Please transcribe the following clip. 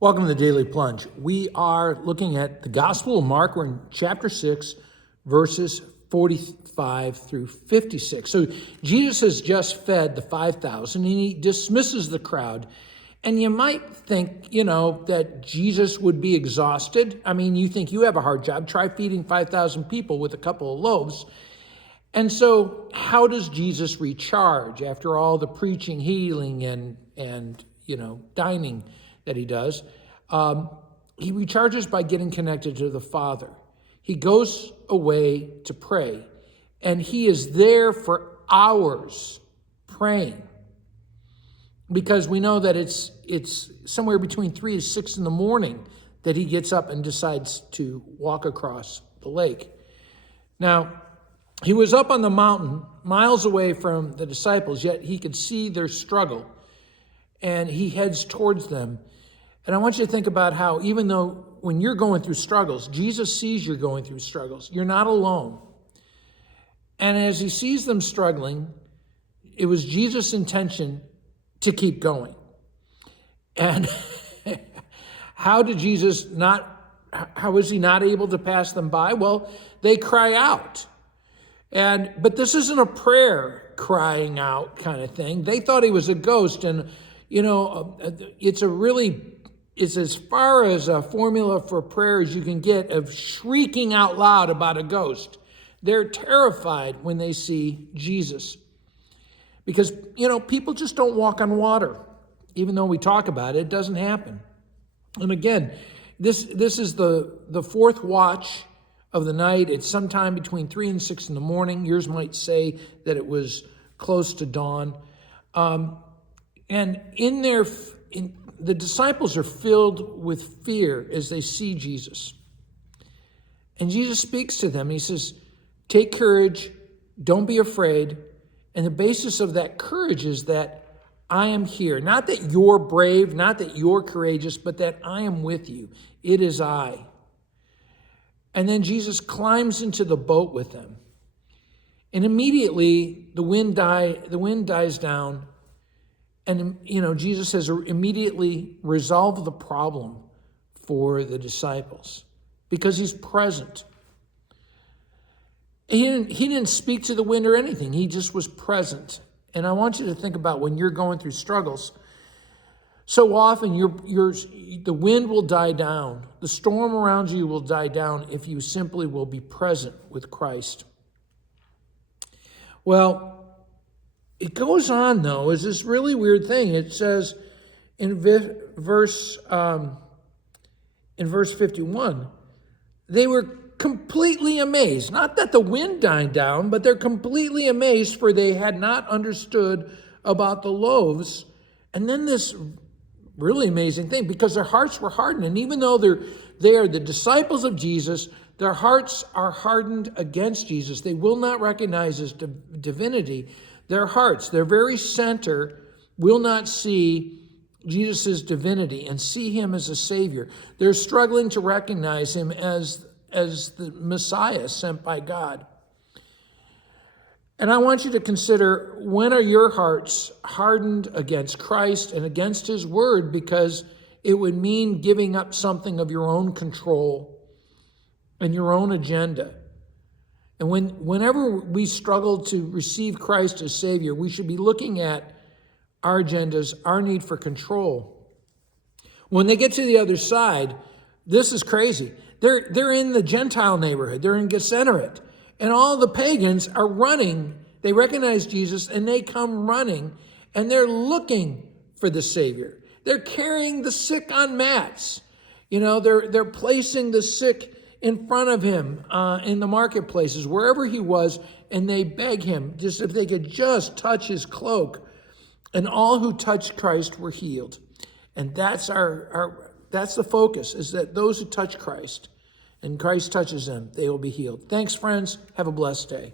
Welcome to the Daily Plunge. We are looking at the Gospel of Mark. We're in chapter 6, verses 45 through 56. So Jesus has just fed the 5,000 and he dismisses the crowd. And you might think, that Jesus would be exhausted. I mean, you think you have a hard job. Try feeding 5,000 people with a couple of loaves. And so how does Jesus recharge after all the preaching, healing, and dining that he does? He recharges by getting connected to the Father. He goes away to pray, and he is there for hours praying, because we know that it's somewhere between 3 to 6 in the morning that he gets up and decides to walk across the lake. Now, he was up on the mountain, miles away from the disciples, yet he could see their struggle, and he heads towards them. And I want you to think about how, even though when you're going through struggles, Jesus sees you're going through struggles. You're not alone. And as he sees them struggling, it was Jesus' intention to keep going. And how was he not able to pass them by? Well, they cry out. But this isn't a prayer crying out kind of thing. They thought he was a ghost. And, it's as far as a formula for prayer as you can get of shrieking out loud about a ghost. They're terrified when they see Jesus. Because, people just don't walk on water. Even though we talk about it, it doesn't happen. And again, this is the fourth watch of the night. It's sometime between 3 and 6 in the morning. Yours might say that it was close to dawn. And the disciples are filled with fear as they see Jesus. And Jesus speaks to them. He says, take courage, don't be afraid. And the basis of that courage is that I am here. Not that you're brave, not that you're courageous, but that I am with you. It is I. And then Jesus climbs into the boat with them. And immediately the wind dies down. And, Jesus has immediately resolved the problem for the disciples because he's present. He didn't speak to the wind or anything. He just was present. And I want you to think about when you're going through struggles. So often the wind will die down. The storm around you will die down if you simply will be present with Christ. Well, it goes on, though, is this really weird thing. It says in verse 51, they were completely amazed. Not that the wind died down, but they're completely amazed, for they had not understood about the loaves. And then this really amazing thing, because their hearts were hardened. And even though they are the disciples of Jesus, their hearts are hardened against Jesus. They will not recognize his divinity. Their hearts, their very center, will not see Jesus' divinity and see him as a Savior. They're struggling to recognize him as the Messiah sent by God. And I want you to consider, when are your hearts hardened against Christ and against his word, because it would mean giving up something of your own control and your own agenda. And whenever we struggle to receive Christ as Savior, we should be looking at our agendas, our need for control. When they get to the other side, this is crazy. They're in the Gentile neighborhood. They're in Gennesaret. And all the pagans are running. They recognize Jesus, and they come running, and they're looking for the Savior. They're carrying the sick on mats. They're placing the sick in front of him in the marketplaces, wherever he was, and they beg him just if they could just touch his cloak. And all who touched Christ were healed. And that's that's the focus, is that those who touch Christ and Christ touches them, they will be healed. Thanks, friends. Have a blessed day.